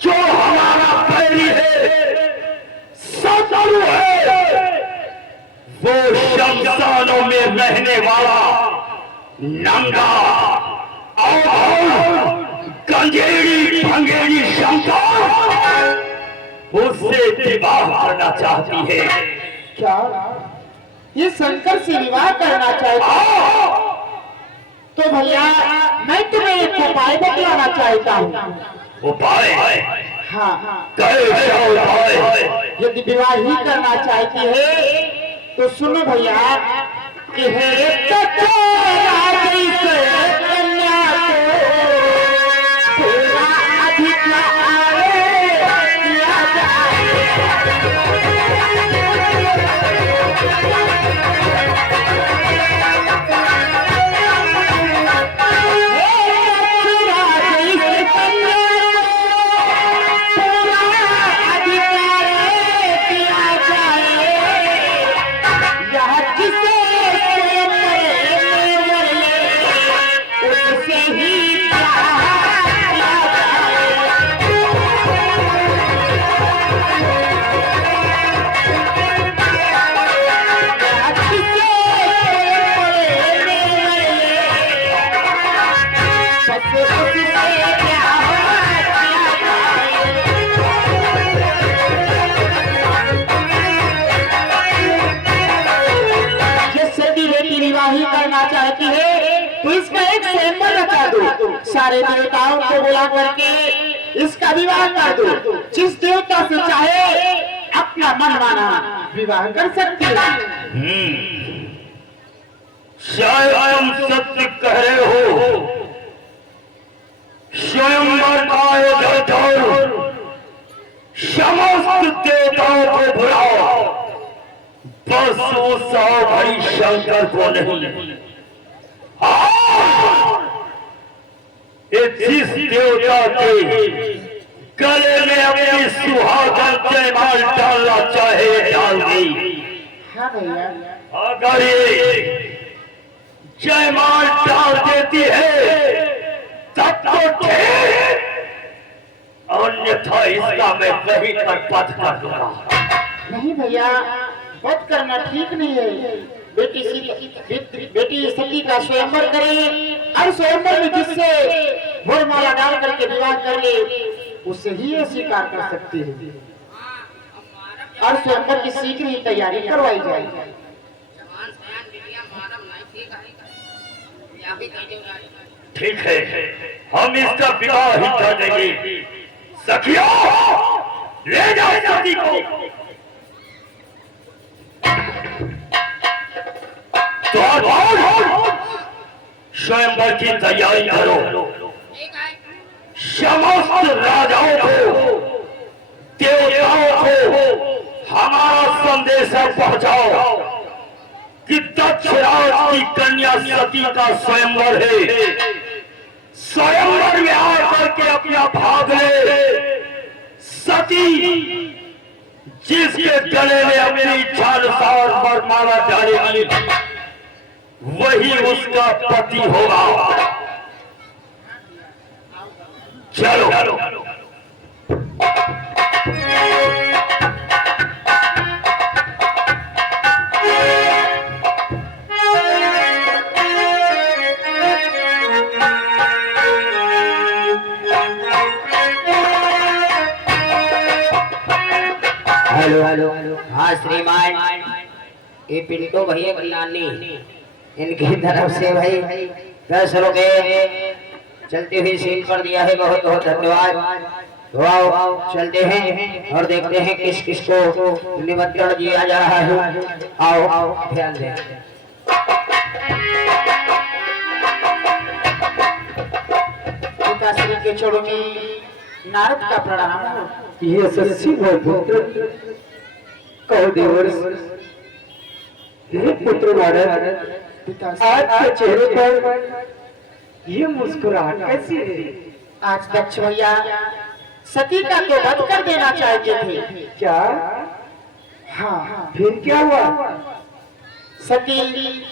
जो हमारा बैरी है, शत्रु है, वो शमशानों में रहने वाला नंगा और गंजेड़ी भंगेड़ी शमशान उससे विवाह करना चाहती है। क्या ये शंकर से विवाह करना चाहती? तो भैया मैं तुम्हें एक उपाय बतलाना चाहता हूँ। उपाय? हाँ, कैसा उपाय? यदि विवाह ही करना चाहती है तो सुनो भैया कि हे राजी से कन्या को पूरा अधिकार दिया करना चाहती है तो इसका एक स्वयंवर रचा दो। सारे देवताओं को बुला करके इसका विवाह कर दो। जिस देवता से चाहे अपना मन माना विवाह कर सकती है। शायद तुम सत्य कह रहे हो। स्वयंवर का आयोजन समस्त देवताओं को बुलाओ, बस उस भाई शंकर को नहीं। जिस देवता के गले में अपनी सुहागन जयमाल डालना चाहे डाल दी। हाँ भैया, अगर ये जयमाल डाल देती है तब तो ठीक, अन्यथा इसका मैं वहीं पर वध कर दूंगा। नहीं भैया, वध करना ठीक नहीं है। बेटी सती का स्वयंवर करे और स्वयंवर में जिससे वरमाला डाल करके विवाह कर ले उससे ही ये स्वीकार कर सकती है और स्वयंवर की शीघ्र ही तैयारी करवाई जाए। ठीक है, हम इसका विवाह ही कर देंगे। सखियों, ले जाओ सती को। तो स्वयंवर की तैयारी करो। समस्त राजाओं को, देवताओं को हमारा संदेश पहुंचाओ कि दक्षराज की कन्या सती का स्वयंवर है। स्वयंवर में आकर के अपना भाग ले। सती जिसके गले में अपनी जानसार वरमाला डालेगी वही उसका पति होगा। चलो हेलो। हाँ श्रीमान, ये पिंटो भैया की नानी, इनकी तरफ से भाई 10 रुपए चलती हुई सील पर दिया है। बहुत बहुत धन्यवाद। तो आओ चलते हैं और देखते हैं किस किस को निमंत्रण दिया जा रहा है। आओ ध्यान दें। पिताश्री के चरणों में नारद का प्रणाम। ये सच्ची हो पुत्र, कहो देवर्ष, हे पुत्र नारद, आज के चेहरे पर ये मुस्कुराहट कैसी है? आज दक्ष भैया सती का तो वध कर देना चाहते थे। क्या? हाँ, फिर क्या हुआ? सती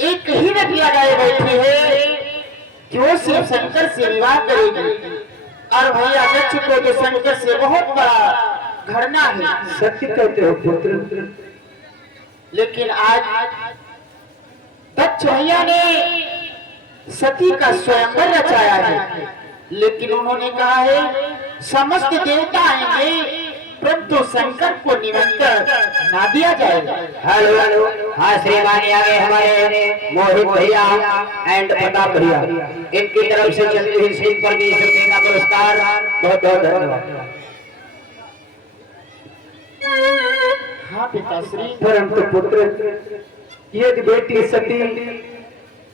एक ही रट लगाए बैठी है कि वो सिर्फ शंकर से विवाह करेगी और भैया दक्ष को तो शंकर से बहुत बड़ा घृणा है। सत्य कहते हो पुत्र। लेकिन आज दक्ष भैया ने सती का स्वयंवर रचाया है, लेकिन उन्होंने कहा है समस्त देवता आएंगे परंतु शंकर को निमंत्रण ना दिया जाएगा। हेलो, हाँ श्रीमान आ गए हमारे मोहित भैया एंड प्रताप भैया, इनकी तरफ से चलती हुई सीट पर 20 रुपए का पुरस्कार। बहुत बहुत धन्यवाद। हाँ पिताश्री। परंतु पुत्र, यदि बेटी सती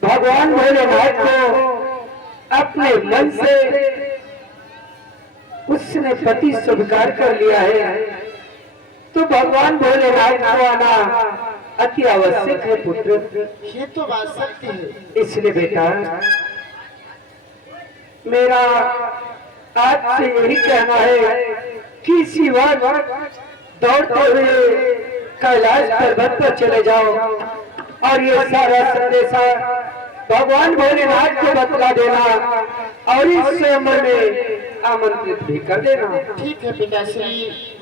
भगवान भोलेनाथ को अपने मन से उसने पति स्वीकार कर लिया है, तो भगवान भोलेनाथ को आना अति आवश्यक है पुत्र। ये तो बात सत्य है। इसलिए बेटा मेरा आज से यही कहना है कि इसी वक्त दौड़ते हुए कैलाश पर्वत पर चले जाओ और ये सारा संदेशा भगवान भोलेनाथ को बतला देना और इस स्वयंवर में आमंत्रित भी कर देना। ठीक है पिताश्री,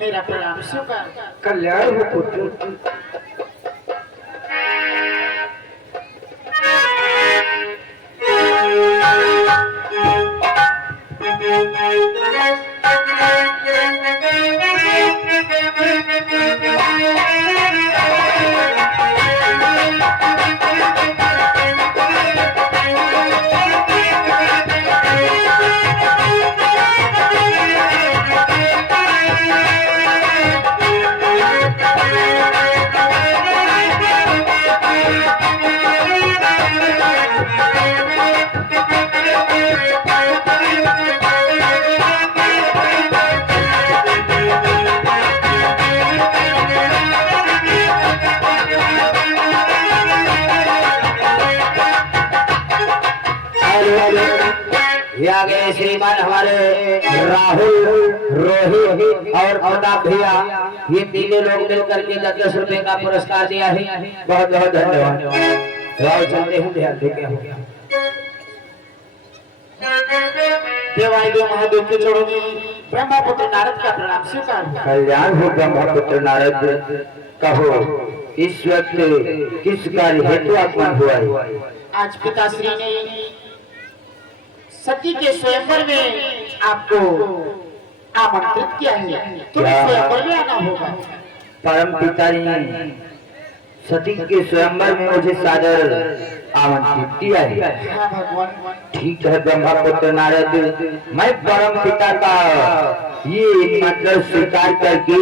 मेरा प्रणाम स्वीकार। कल्याण हो पुत्र। ये आ गए श्रीमान हमारे राहुल, रोहित और प्रताप भैया, ये तीनों लोग मिलकर के 10 रुपए का पुरस्कार दिया है। बहुत बहुत धन्यवाद। राहुल चलते हैं, ध्यान देके हो गया। देवादिदेव महादेव के चरणों में ब्रह्मपुत्र नारद का प्रणाम स्वीकार। कल्याण हो ब्रह्मपुत्र नारद। कहो इस वक्त किस कार्य हेतु आगमन हुआ है? आज पिताश्री ने सती के स्वयंवर में आपको आमंत्रित किया है, तुम्हें स्वयंवर में आना होगा। परम पिता ने सती के स्वयंवर में मुझे सादर आमंत्रित किया है। हाँ भगवान। ठीक है ब्रह्मपुत्र नारद, मैं परम पिता का ये मतलब स्वीकार करके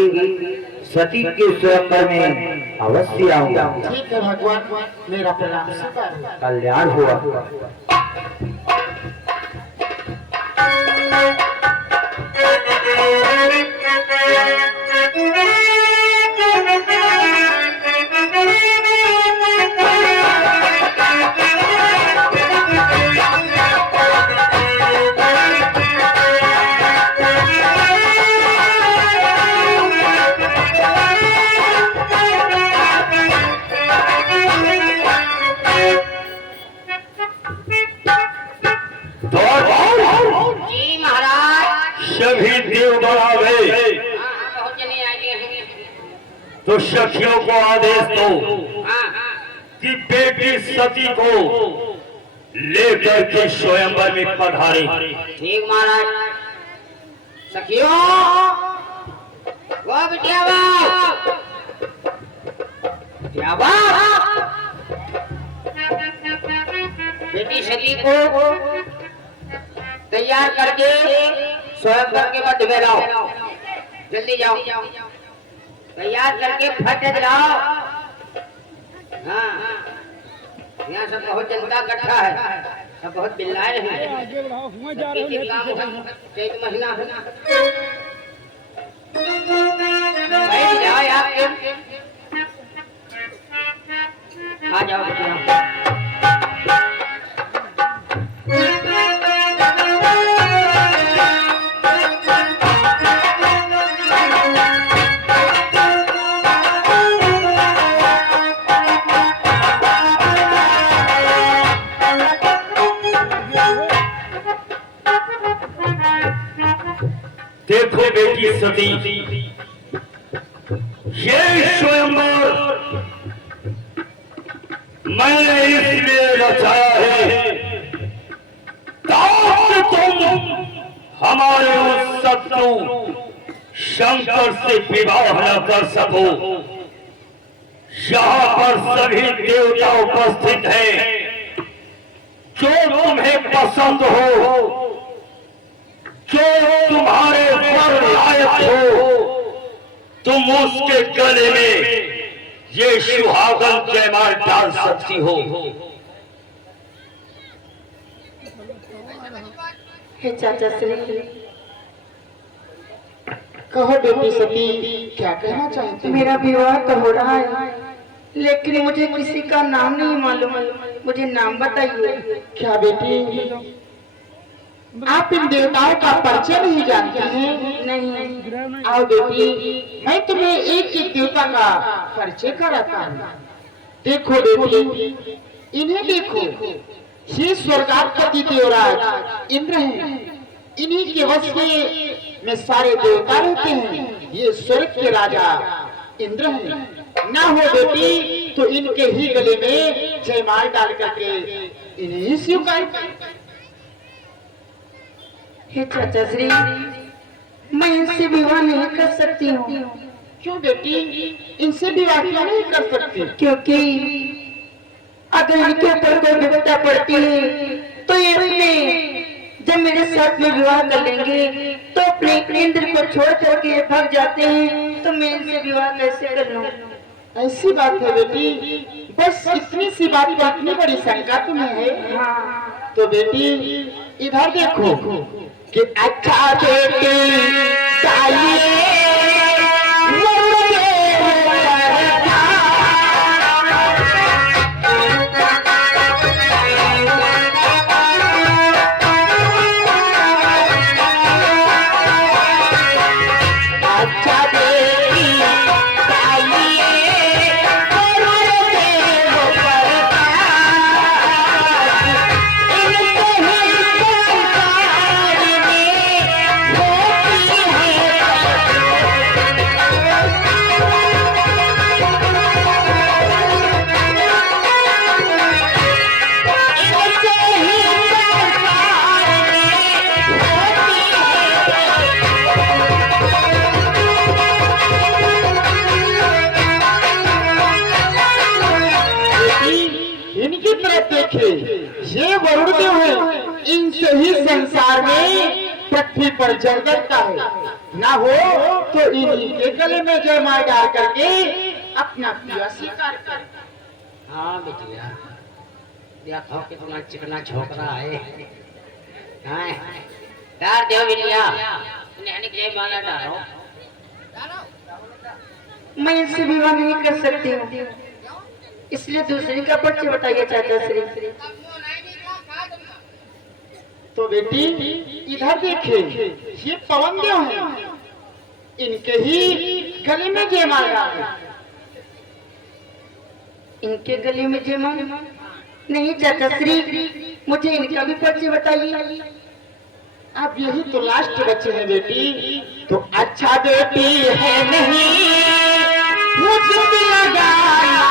सती के स्वयंवर में अवश्य आऊंगा। ठीक है भगवान, मेरा प्रणाम स्वीकार। कल्याण हुआ। सभी देवगण आवे तो सखियों को आदेश दो कि बेटी सती को लेकर के स्वयंवर में पधारे। ठीक महाराज। सखियों, वो बिटिया बेटी सती को तैयार करके स्वयंवर के मध्य में लाओ। जल्दी जाओ, तैयार करके फट जाओ। हाँ, यहाँ सब बहुत जनता इकट्ठा है, सब बहुत बिल्लाए हैं। चैत महीना है, बैठ जाओ यहाँ पे। आ जाओ बेटिया। देखो बेटी सती, ये स्वयंवर मैंने इसलिए रचाया है ताकि तुम हमारे उस शत्रु शंकर से विवाह न कर सको। यहाँ पर सभी देवता उपस्थित हैं, जो तुम्हें पसंद हो, जो तुम्हारे वर लायक हो, तुम उसके गले में ये सुहागन जयमाल डाल सकती हो। हे चाचा श्री, कहो बेटी सती, क्या कहना चाहती हो? मेरा विवाह तो हो रहा है, लेकिन मुझे किसी का नाम नहीं मालूम। मुझे नाम बताइए। क्या बेटी, आप इन देवताओं का परिचय नहीं जानते हैं? नहीं। आओ बेटी, मैं तुम्हें एक एक देवता का परिचय कराता हूँ। देखो बेटी, इन्हें देखो, ये स्वर्गाधिपति देवराज इंद्र हैं। इन्हीं के वश में सारे देवता रहते हैं। ये स्वर्ग के राजा इंद्र हैं। ना हो बेटी तो इनके ही गले में जयमाल डाल करके इन्हें ही स्वीकार कर। हे चाचा श्री, मैं इनसे विवाह नहीं कर सकती हूँ। क्यों बेटी, इनसे विवाह क्यों नहीं कर सकती? क्योंकि अगर इनके ऊपर कोई विपदा पड़ती है तो ये अपने जब मेरे साथ में विवाह कर लेंगे तो अपने इंद्र को छोड़ करके भाग जाते हैं, तो मैं इनसे विवाह कैसे कर लूं? ऐसी बात है बेटी, बस इतनी सी बात पर इतनी बड़ी शंका तुम्हें है? हाँ। तो बेटी इधर देखो कि अच्छा बेटी ये वरुण देव है, इनसे ही संसार में पृथ्वी पर जल करता है। ना हो तो इन्हीं के गले में जयमाल डाल करके अपना प्रिय स्वीकार कर। हाँ बेटिया, देखो कितना चिकना छोकरा है। डाल दो बेटिया, जयमाला डालो। मैं इनसे विवाह नहीं कर सकती हूँ, इसलिए दूसरी का परिचय बताइए चाचा श्री। तो बेटी इधर देखे, ये पवन देव हैं, इनके ही गले में जयमाल डाल। इनके गले में जयमाल? नहीं चाचा श्री, मुझे इनका भी परिचय बताइए। अब यही तो लास्ट बचे हैं बेटी। तो अच्छा बेटी है नहीं मुझे भी लगाना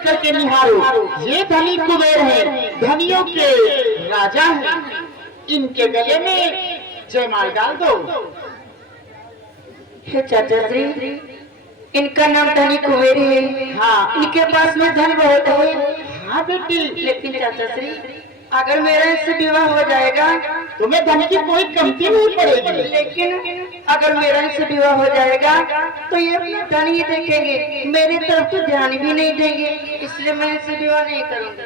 करके निहारो। ये धनी कुबेर है, धनियों के राजा है, इनके गले में जयमाल डाल दो। हे चाचा श्री, इनका नाम धनी कुबेर है। हाँ, इनके पास में धन बहुत है। हाँ बेटी, लेकिन चाचा श्री, अगर मेरा इससे विवाह हो जाएगा तुम्हें धन की कोई कमती नहीं पड़ेगी। लेकिन अगर मेरा इससे विवाह हो जाएगा तो ये अपना धन ही देखेंगे, मेरे तरफ तो ध्यान भी नहीं देंगे, इसलिए मैं इससे विवाह नहीं करूंगा।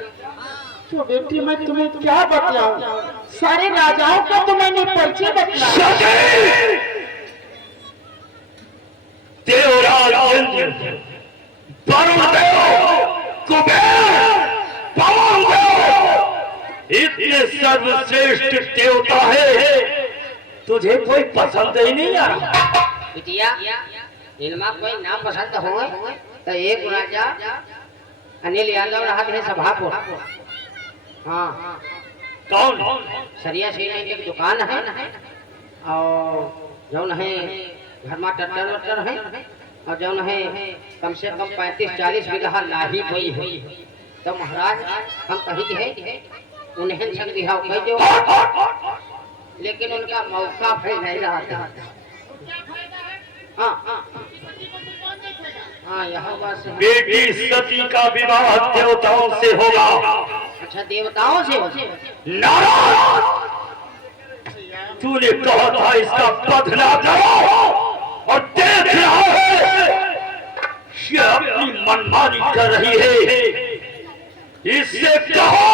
तो बेटी मैं तुम्हें क्या बतलाऊं, सारे राजाओं का तो मैंने परिचय बतलाया। देवराज इंद्र, वरुण देव, कुबेर, पवन देव, इतने सर्वश्रेष्ठ देवता है, तुझे कोई पसंद ही नहीं आ रहा। बिटिया इनमें कोई नाम पसंद हो तो एक राजा अनिल यादव रहा है सभापुर। हाँ कौन? सरिया सीने की एक दुकान है और जौन है घर में टट्टर वट्टर है और जौन है कम से कम 35-40 बीघा लाही हुई है। तो महाराज हम कहीं है उन्हें संग दिया जो, लेकिन उनका मौका फिर नहीं रहा था। हाँ यहाँ बस बेटी सती का विवाह देवताओं से होगा। अच्छा देवताओं से? नारायण, तूने कहा था इसका बदला कराओ और देख रहा है ये अपनी मनमानी कर रही है। इससे कहो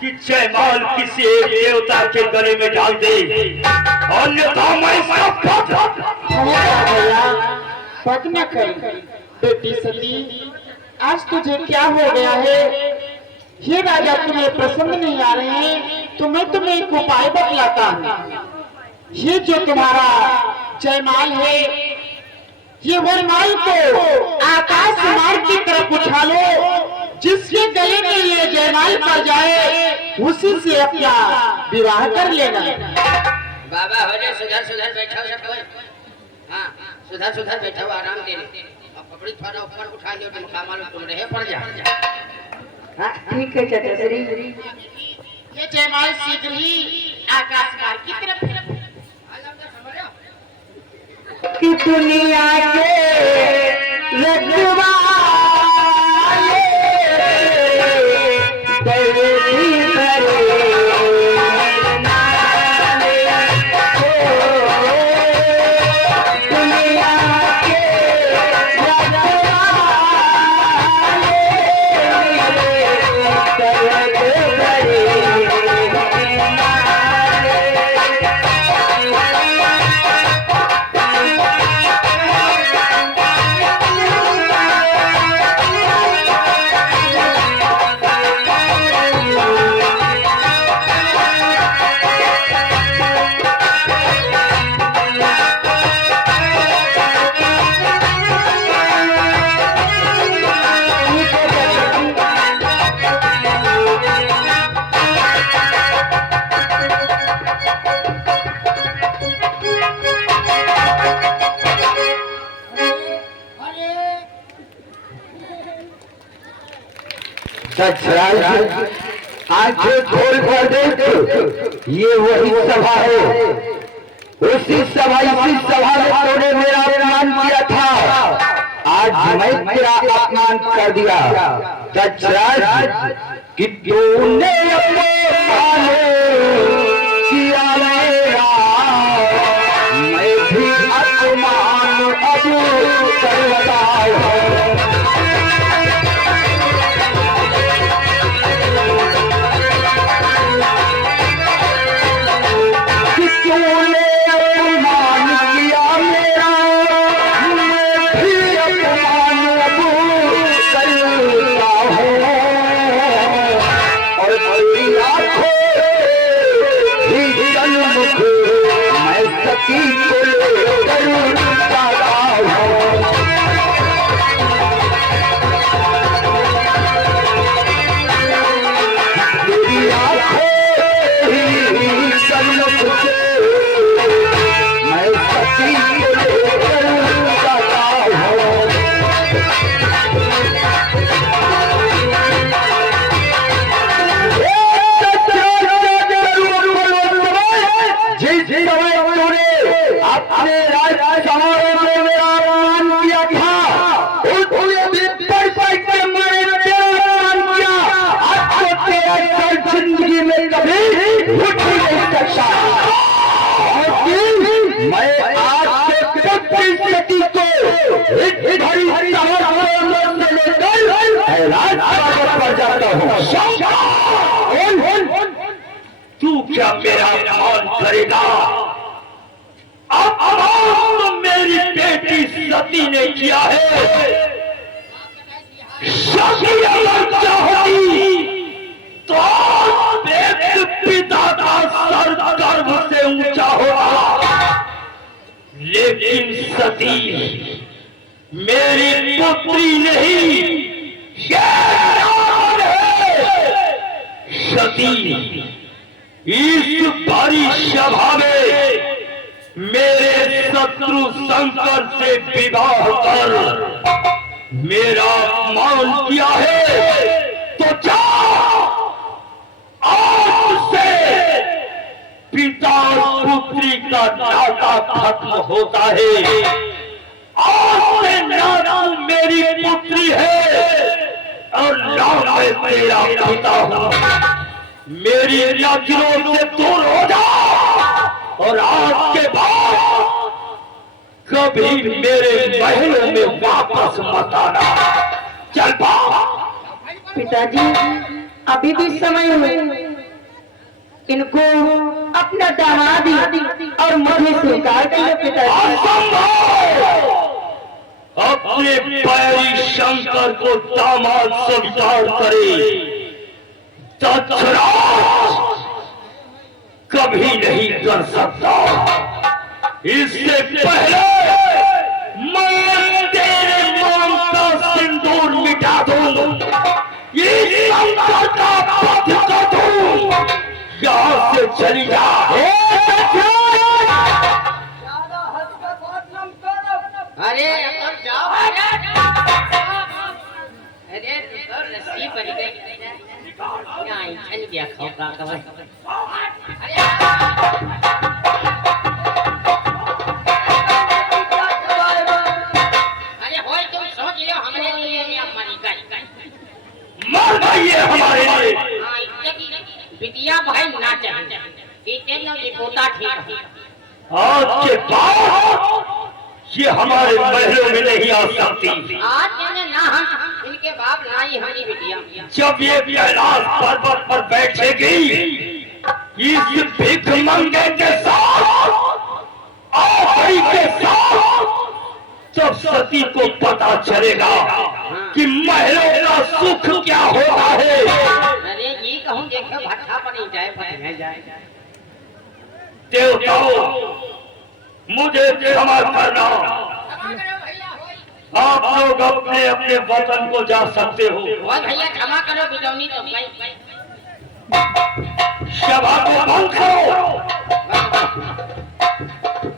कि जयमाल किसी एक देवता के गले में डाल दे, अन्यथा मैं इसका पद न कर। बेटी सती आज तुझे क्या हो गया है? ये राजा तुम्हें पसंद नहीं आ रहे हैं तो मैं तुम्हें एक उपाय बतलाता हूँ। ये जो तुम्हारा जयमाल है ये वरमाल को आकाश मार्ग की तरफ उठा लो, जिसके गले में ये जयमाल पड़ जाए उसी से अपना विवाह कर लेना। बाबा हो जाए, सुधर सुधर बैठा हो सब। हाँ सुधर सुधर बैठा हो, आराम दे और पकड़ी थोड़ा ऊपर उठा लियो, तुम का मालूम तुम रहे पड़ जा। हाँ ठीक है चाचा श्री। ये जयमाल शीघ्र ही आकाश मार्ग की तरफ कि दुनिया के रखवाले दर्दी भरे नाले हो, दुनिया के रखवाले दर्द भरे आंखें खोल कर देख, ये वही सभा है, उसी सभा इसी सभा में तूने मेरा अपमान किया था, आज मैं तेरा अपमान कर दिया। दशरथ कि तूने अपमान किया मेरा, मैं भी अपमान अब करता हूँ। जिंदगी सती को एक भरी साहस से लेकर कैलाश पर्वत पर जाता हूँ। तू क्या मेरा अपमान करेगा? अपमान तो मेरी बेटी सती ने किया है। सती अगर चाहती तो एक पिता का सर गर्भ से ऊंचा होगा, लेकिन सती मेरी पुत्री नहीं, सती इस भारी सभा में मेरे शत्रु शंकर से विवाह कर मेरा अपमान किया है। तो जा, आज से पिता और पुत्री का नाता खत्म होता है। आज से ना तू मेरी पुत्री है और ना मैं तेरा पिता हूँ। मेरी नजरों से दूर हो जा और आज के बाद कभी मेरे महलों में वापस मत आना। चल पा। पिताजी अभी भी समय है, इनको अपना दामाद और मुझे स्वीकार कर लो पिताजी। अपने पैरी शंकर को दामाद स्वीकार करे, दक्षराज कभी नहीं कर सकता। इससे पहले मैं तेरे नाम का सिंदूर मिटा दूं, इस शंकर का पथ कर दूं। यहाँ से चली जा। अरे अब जाओ। अरे तो रस्सी बन गई। यहाँ चल गया खोपड़ा कवर। अरे होए तुम सोच लियो हमारे लिए या मरी गई। मर गई है हमारे लिए। हाँ बिटिया भाई ना चाहिए, पीछे न लिपोता ठीक। आज के बाद ये हमारे महलों में नहीं आ सकती। आज मैंने ना हम इनके बाप ना ही हमारी बिटिया। जब ये कैलाश पर्वत पर बैठेगी इस भिख मंगे के साथ, आखिरी के साथ, तब सती को पता चलेगा कि महलों का सुख क्या होता है। अरे ये कहूँ देखो भट्ठा पर नहीं जाए। देवताओं मुझे क्षमा करना। आप लोग अपने अपने वतन को जा सकते हो। भैया क्षमा करो बिजौनी तो भाई।